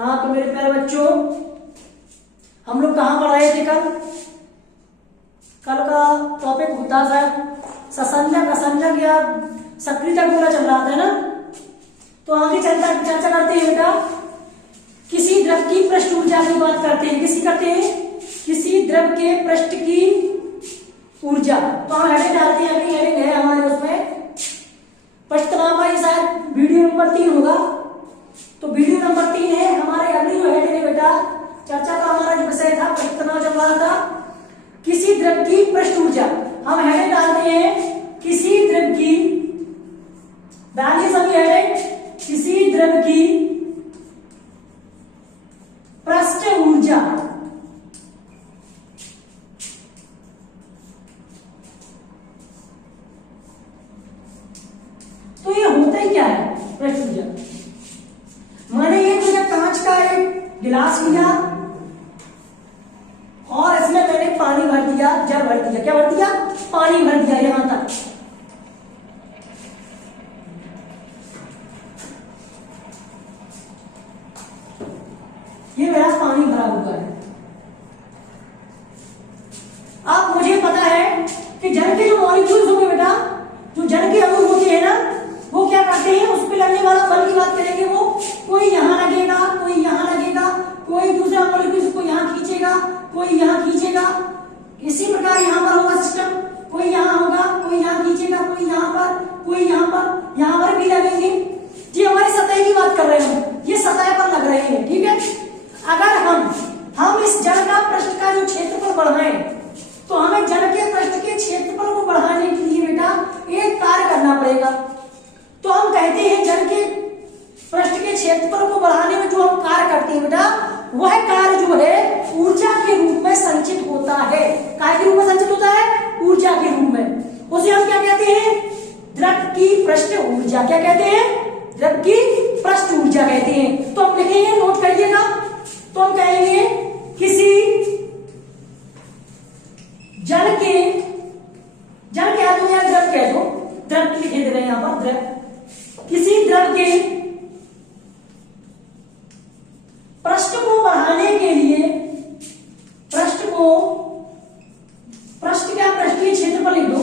हाँ तो मेरे प्यारे बच्चों, हम लोग कहाँ पढ़ रहे थे कल? कल का टॉपिक होता था ससंजक असंजक या सक्रियता गोला चल रहा था ना। तो आगे चर्चा करते हैं बेटा, किसी द्रव की पृष्ठ ऊर्जा की बात करते हैं। किसी करते हैं किसी द्रव के पृष्ठ की ऊर्जा। तो हम हेडिंग डालते हैं, अगली हेडिंग है हमारे उसमें पृष्ठनामा, ये शायद वीडियो नंबर 3 होगा। तो वीडियो नंबर 3 है हमारे। अगली जो हेडिंग है बेटा, चर्चा का हमारा जो विषय था पृष्ठनामा चल रहा था किसी द्रव की पृष्ठ ऊर्जा। हम हेडिंग डालते हैं किसी द्रव की, डालिए सभी हेडिंग, किसी द्रव की पृष्ठ ऊर्जा। तो ये होता ही क्या है पृष्ठ ऊर्जा? मैंने ये मुझे कांच का एक गिलास लिया और इसमें मैंने पानी भर दिया, जल भर दिया। क्या भर दिया? पानी भर दिया यहां तक। ये मेरा पानी भरा हुआ है। अब मुझे पता है कि जल के जो मॉलिक्यूल्स होंगे बेटा, जो जल के अणु होते हैं ना, वो क्या करते हैं, उस पर लगने वाला बल की बात करेंगे। वो कोई यहां लगेगा, कोई यहां लगेगा, कोई दूसरा मॉलिक्यूल को यहां खींचेगा, कोई यहां खींचेगा। इसी प्रकार यहां पर होगा सिस्टम, कोई यहां होगा, कोई यहां खींचेगा, कोई यहां पर, कोई यहां पर भी लगेंगे। ये हमारी सतह की बात कर रहे हैं, ये सतह पर लग रहे हैं, ठीक है। अगर हम इस जल का पृष्ठ का जो क्षेत्रफल बढ़ाएं, तो हमें जल के पृष्ठ के क्षेत्रफल को बढ़ाने के लिए बेटा एक कार्य करना पड़ेगा। तो हम कहते हैं जल के पृष्ठ के क्षेत्रफल को बढ़ाने में जो हम कार्य करते हैं बेटा, वह कार्य जो है ऊर्जा के रूप में संचित होता है। काय के रूप में संचित होता है? ऊर्जा के रूप में। उसे हम क्या कहते हैं? द्रव की पृष्ठ ऊर्जा। क्या कहते हैं? द्रव की पृष्ठ ऊर्जा कहते हैं। तो हम लिखेंगे, नोट करिएगा। तो हम कहेंगे किसी जल कह दो या द्रव कह दो, द्रव लिखे दे रहे हैं यहां पर, द्रव, किसी द्रव के पृष्ठ को बढ़ाने के लिए, पृष्ठ क्या, पृष्ठीय क्षेत्रफल लिख दो।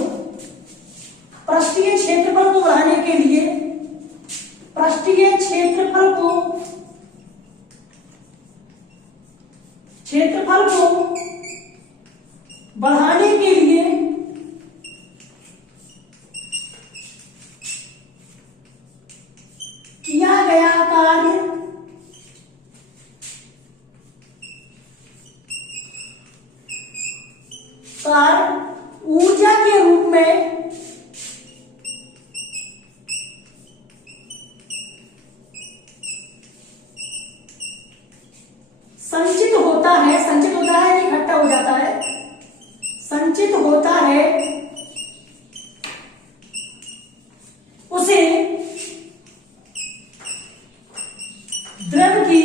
पृष्ठीय क्षेत्रफल को बढ़ाने के लिए, पृष्ठीय क्षेत्रफल को बढ़ाने के लिए किया गया कार्य ऊर्जा के रूप में संचित होता है। संचित होता है, इकट्ठा हो जाता है, संचित होता है। उसे द्रव की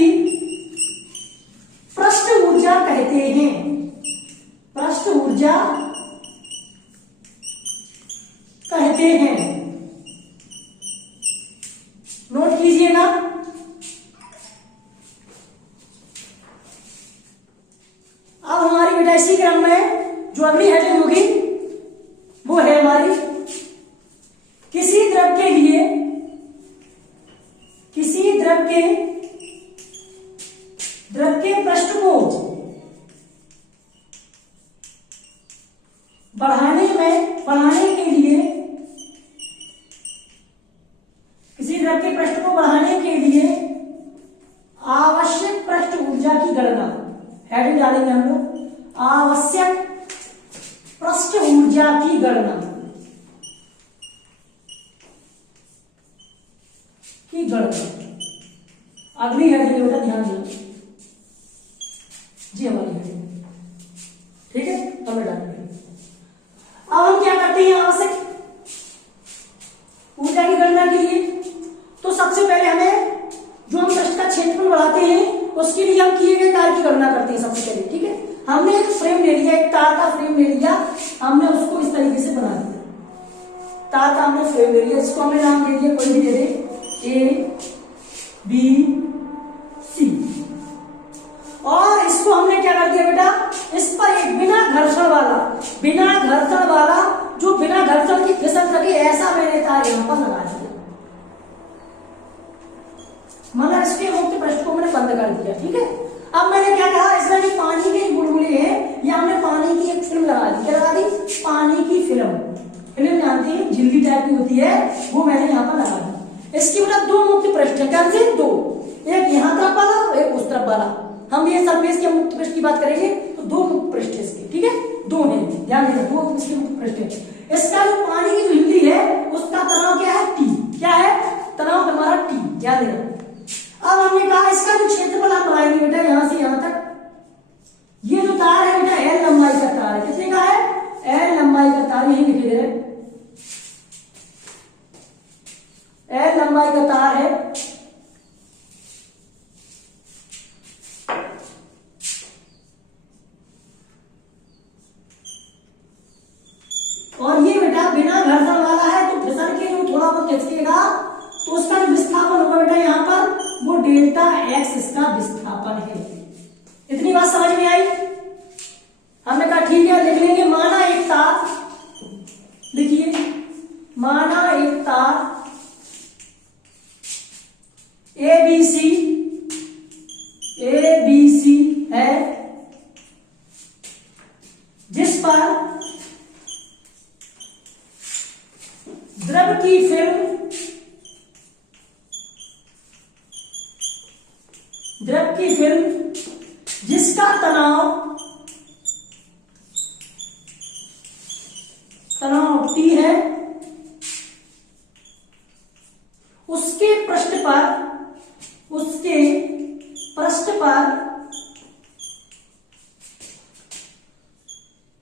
पृष्ठ ऊर्जा कहते हैं। पृष्ठ ऊर्जा कहते हैं। नोट कीजिएगा। अब हमारी बेटा इसी क्रम में जो अगली हेडिंग होगी वो है हमारी किसी द्रव के लिए, किसी द्रव के पृष्ठ को बढ़ाने के लिए, किसी द्रव के पृष्ठ को बढ़ाने के लिए आवश्यक पृष्ठ ऊर्जा की गणना। हेडिंग डालेंगे हम लोग, आवश्यक पृष्ठ ऊर्जा की गणना अगली हेडिंग बेटा ध्यान देना जी, हमारी हेडिंग, ठीक है। हमें डालेंगे। अब हम क्या करते हैं आवश्यक ऊर्जा की गणना के लिए? तो सबसे पहले हमें जो हम पृष्ठ का क्षेत्रफल बढ़ाते हैं उसके लिए हम किए गए कार्य की गणना करते हैं सबसे पहले, ठीक है। हमने एक फ्रेम ले लिया, एक तार का फ्रेम ले लिया, हमने उसको इस तरीके से बना दिया। तार का हमने फ्रेम ले लिया, इसको हमने नाम दे दिया, कोई भी दे दे, ए बी सी। पर लगा दिया, मतलब इसके मुक्त पृष्ठ को मैंने बंद कर दिया। ठीक है, अब मैंने क्या कहा, इसमें जो पानी के बुलबुले हैं या हमने पानी की एक फिल्म लगा दी, क्या लगा दी, पानी की फिल्म। फिल्म जानते हैं झिल्ली टाइप की होती है, वो मैंने यहाँ पर लगा दी। इसकी मतलब दो मुक्त पृष्ठ है, क्या से दो, एक यहाँ तरफ वाला और एक उस तरफ वाला। हम ये सरफेस के मुक्त पृष्ठ की बात करेंगे तो दो मुक्त पृष्ठ है इसके, ठीक है, दो हैं, ध्यान देना, दो इसके मुक्त पृष्ठ है। इसका जो पानी की जो झिल्ली है उसका तनाव क्या है, टी, क्या है तनाव हमारा टी, ध्यान देना। अब हमने कहा इसका जो क्षेत्रफल आप बनाएंगे बेटा यहां से यहां तक, ये जो तार है बेटा एल लंबाई का तार है, कितने का है, एल लंबाई का तार, यही लिखे दे रहे, एल लंबाई का तार है। और ये बेटा बिना घर्षण वाला है तो फिसल के जो थोड़ा बहुत खिसकेगा तो उसका जो विस्थापन होगा बेटा यहाँ पर वो डेल्टा एक्स इसका विस्थापन है। इतनी बात समझ में आई? हमने कहा ठीक है, लिख लेंगे, माना एक तार, देखिए माना एक तार ABC है जिस पर द्रव की फिल्म जिसका तनाव T है, उसके पृष्ठ पर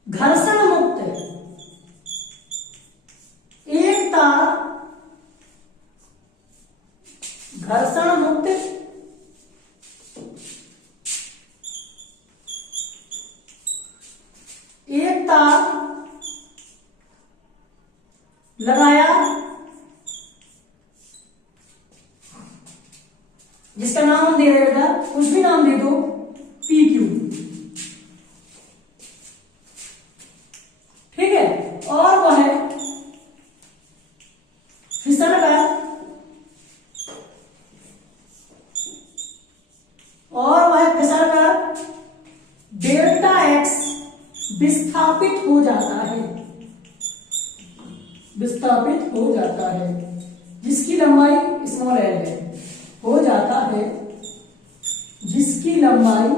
घर्षण मुक्त एक तार, घर्षण मुक्त एक तार लगाया जिसका नाम हम दे रहे बेटा, कुछ भी नाम दे दो, PQ, ठीक है, और वह फिसल कर डेल्टा एक्स विस्थापित हो जाता है, जिसकी लंबाई स्मॉल एल है, हो जाता है, जिसकी लंबाई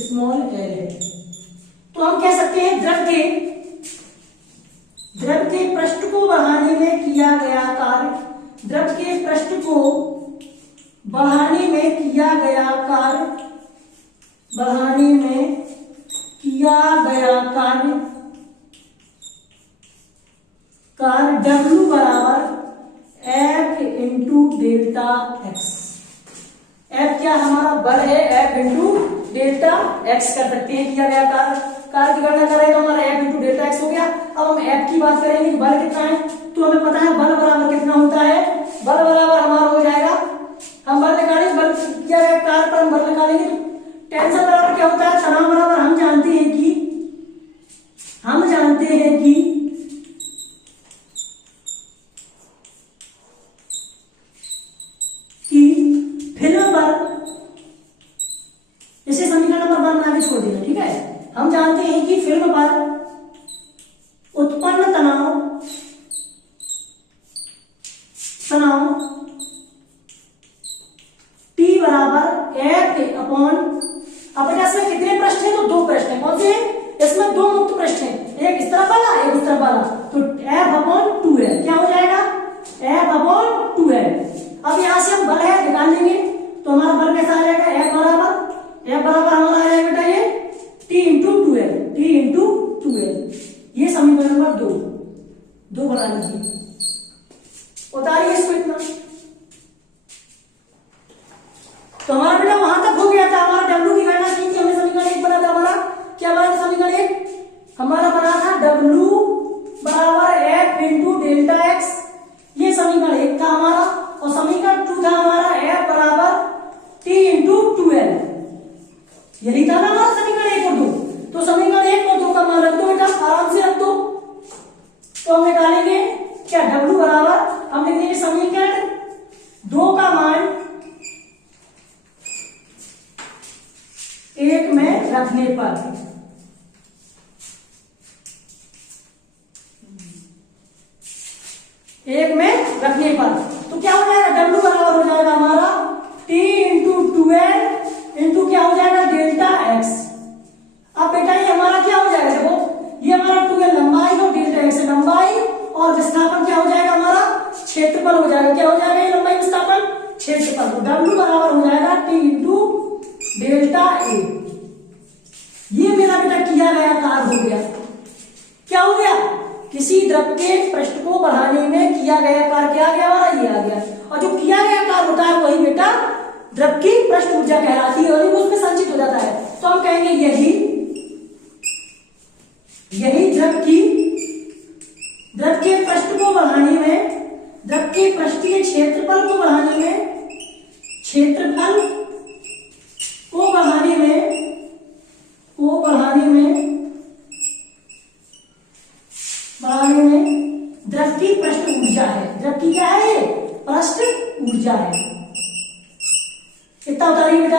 स्मॉल एल है। तो हम कह सकते हैं द्रव के पृष्ठ को बढ़ाने में किया गया कार्य, द्रव के पृष्ठ को बढ़ाने में किया गया कार्य W बराबर F into delta x. F क्या हमारा बल है, F इंटू डेल्टा एक्स कर सकते हैं, किया गया कार्य की गणना करें तो हमारा F इंटू डेल्टा एक्स हो गया। अब हम F की बात करेंगे कि बल कितना है, तो हमें पता है बल बराबर कितना होता है, बल बराबर हमारा हो जाएगा, हम बल निकालेंगे, बल किया गया कार्य पर हम बल निकालेंगे तो टेंशन बराबर क्या होता है, तनाव बराबर हम जानते हैं कि फिल्म पर, इसे समीकरण नंबर 1 बना के छोड़ देना, ठीक है, हम जानते हैं कि फिल्म पर उत्पन्न तनाव T बराबर F अपॉन, अब बेटा इसमें कितने पृष्ठ हैं, तो दो पृष्ठ हैं, कौन से हैं, इसमें दो मुक्त पृष्ठ हैं, एक इस तरफ वाला एक उस तरफ वाला, तो F अपॉन 2L क्या हो जाएगा, F अपॉन 2L। अब यहां से हम बल है निकाल लेंगे तो हमारा बल कैसा आ जाएगा, F बराबर हमारा आ जाएगा बेटा ये T इंटू 2L, ये समीकरण नंबर 2 बना लीजिए, उतारिए इसको इतना। तो हमारा बेटा वहां तक हो गया था, हमारा W की गणना की थी हमने, समीकरण 1 बना था हमारा, क्या बना था समीकरण 1 हमारा बना था W बराबर F इंटू डेल्टा एक्स, ये समीकरण 1 था हमारा, और समीकरण 2 था हमारा F बराबर T इंटू 2L, यही था ना हमारा समीकरण 1 और 2। तो समीकरण 1 और 2 का मान रख दो बेटा, पर, एक में रखने पर, तो क्या हो जाएगा, W बराबर हो जाएगा हमारा T इंटू 12 इंटू क्या हो जाएगा डेल्टा x। अब बेटा ये हमारा क्या हो जाएगा, देखो ये हमारा 12 लंबाई और डेल्टा x लंबाई और विस्थापन क्या हो जाएगा हमारा क्षेत्रफल हो जाएगा। क्या हो जाएगा ये लंबाई विस्थापन क्षेत्रफल, तो W बराबर हो जाएगा T इंटू डेल्टा A। ये मेरा बेटा किया गया कार्य हो गया। क्या हो गया, किसी द्रव के पृष्ठ को बढ़ाने में किया गया कार्य क्या आ गया हमारा, ये आ गया। और जो किया गया कार्य होता है वही बेटा द्रव की पृष्ठ ऊर्जा कहलाती है और वो उसमें संचित हो जाता है। तो हम कहेंगे यही द्रव के पृष्ठ को बढ़ाने में, द्रव के पृष्ठीय क्षेत्रफल को बढ़ाने में, द्रव की पृष्ठ ऊर्जा है। द्रव की क्या है, पृष्ठ ऊर्जा है। कितना बता रही बेटा,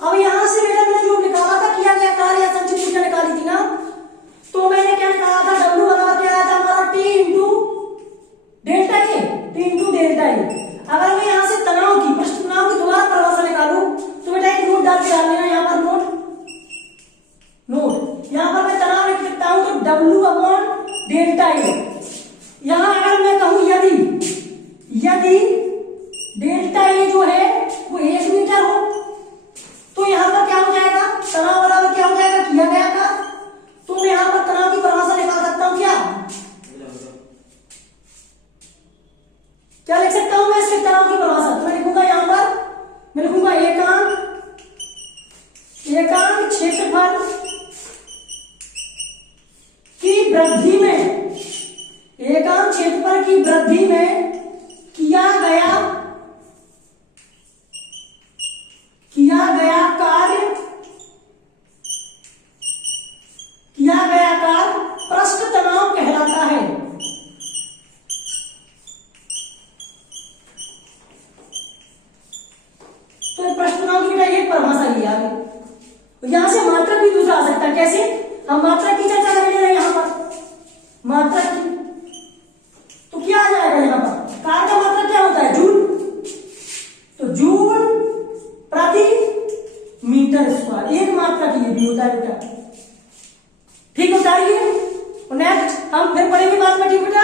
अब यहां से बेटा मैंने जो निकाला था किया गया कार्य या संचित ऊर्जा निकाली थी ना, तो मैंने क्या निकाला था, W बराबर क्या आया था हमारा T into delta A, T into delta A. अगर मैं यहां से तनाव की, पृष्ठ तनाव की दोबारा परिभाषा निकालूं तो बेटा एक नोट डाल के डाल लेना यहां पर, नोट यहां पर मैं तनाव लिख सकता हूं तो W अपॉन डेल्टा ए। यहां अगर मैं कहूं यदि डेल्टा ए जो है वो 1 मीटर हो तो यहां पर क्या हो जाएगा, तनाव बराबर क्या हो जाएगा किया गया था। तो मैं यहां पर तनाव की परिभाषा निकाल सकता हूं, क्या लिख सकता हूं मैं इसके तनाव की परिभाषा, तो मैं लिखूंगा यहां पर, मैं लिखूंगा एकांक क्षेत्रफल की वृद्धि में, एकांक क्षेत्रफल की वृद्धि में किया गया कार्य पृष्ठ तनाव कहलाता है। तो पृष्ठ तनाव की बेटा ये परिभाषा लिया आगे, तो यहां से मात्रक भी दूसरा आ सकता है। कैसे, हम मात्रक की चर्चा कर ले रहे हैं यहां पर, मात्रक की, तो क्या आ जाएगा यहां पर, कार्य का मात्रक क्या होता है, जूल, तो जूल प्रति मीटर स्क्वायर, एक मात्रक ये भी होता है बेटा। ठीक होता है ये। नेक्स्ट हम फिर पढ़ेंगे बाद में, ठीक बेटा।